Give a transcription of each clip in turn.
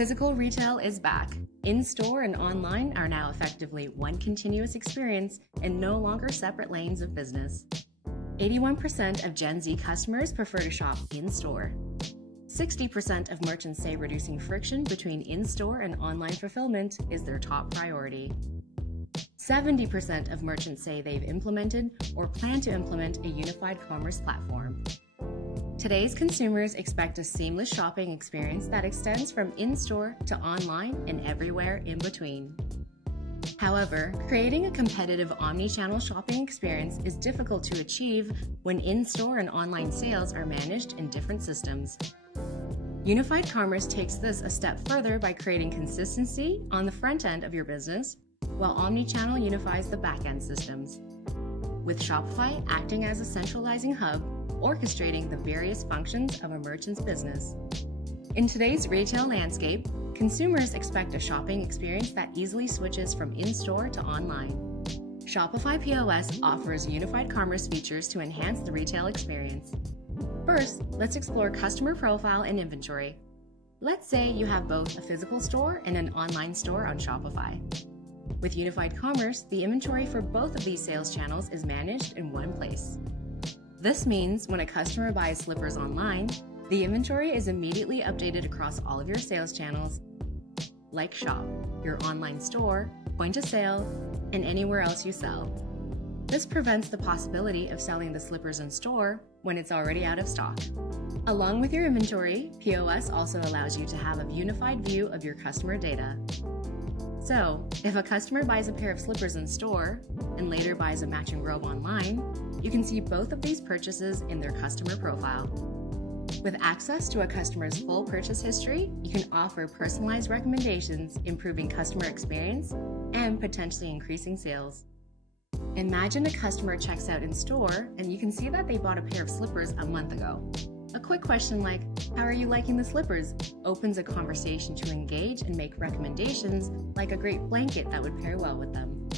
Physical retail is back. In-store and online are now effectively one continuous experience and no longer separate lanes of business. 81% of Gen Z customers prefer to shop in-store. 60% of merchants say reducing friction between in-store and online fulfillment is their top priority. 70% of merchants say they've implemented or plan to implement a unified commerce platform. Today's consumers expect a seamless shopping experience that extends from in-store to online and everywhere in between. However, creating a competitive omnichannel shopping experience is difficult to achieve when in-store and online sales are managed in different systems. Unified commerce takes this a step further by creating consistency on the front end of your business, while omnichannel unifies the back-end systems, with Shopify acting as a centralizing hub, orchestrating the various functions of a merchant's business. In today's retail landscape, consumers expect a shopping experience that easily switches from in-store to online. Shopify POS offers unified commerce features to enhance the retail experience. First, let's explore customer profile and inventory. Let's say you have both a physical store and an online store on Shopify. With unified commerce, the inventory for both of these sales channels is managed in one place. This means when a customer buys slippers online, the inventory is immediately updated across all of your sales channels, like Shop, your online store, point of sale, and anywhere else you sell. This prevents the possibility of selling the slippers in store when it's already out of stock. Along with your inventory, POS also allows you to have a unified view of your customer data. So, if a customer buys a pair of slippers in store and later buys a matching robe online, you can see both of these purchases in their customer profile. With access to a customer's full purchase history, you can offer personalized recommendations, improving customer experience and potentially increasing sales. Imagine a customer checks out in store and you can see that they bought a pair of slippers a month ago. A quick question like, "How are you liking the slippers?" opens a conversation to engage and make recommendations like a great blanket that would pair well with them.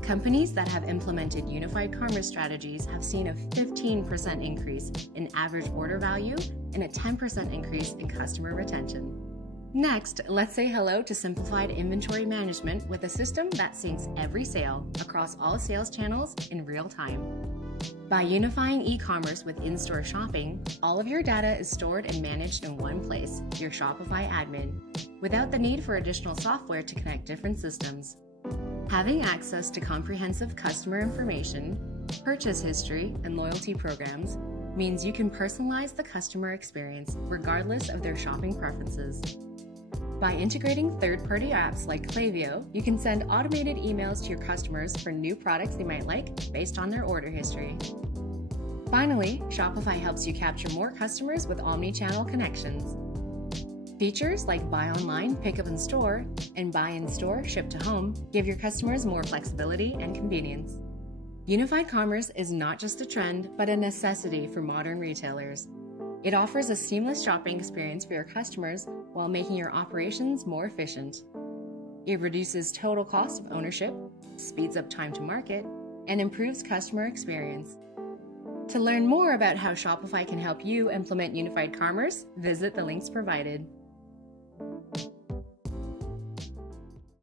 Companies that have implemented unified commerce strategies have seen a 15% increase in average order value and a 10% increase in customer retention. Next, let's say hello to simplified inventory management with a system that syncs every sale across all sales channels in real time. By unifying e-commerce with in-store shopping, all of your data is stored and managed in one place, your Shopify admin, without the need for additional software to connect different systems. Having access to comprehensive customer information, purchase history, and loyalty programs means you can personalize the customer experience regardless of their shopping preferences. By integrating third-party apps like Klaviyo, you can send automated emails to your customers for new products they might like based on their order history. Finally, Shopify helps you capture more customers with OmniChannel Connections. Features like buy online, pick up in store, and buy in store, ship to home give your customers more flexibility and convenience. Unified commerce is not just a trend, but a necessity for modern retailers. It offers a seamless shopping experience for your customers while making your operations more efficient. It reduces total cost of ownership, speeds up time to market, and improves customer experience. To learn more about how Shopify can help you implement unified commerce, visit the links provided.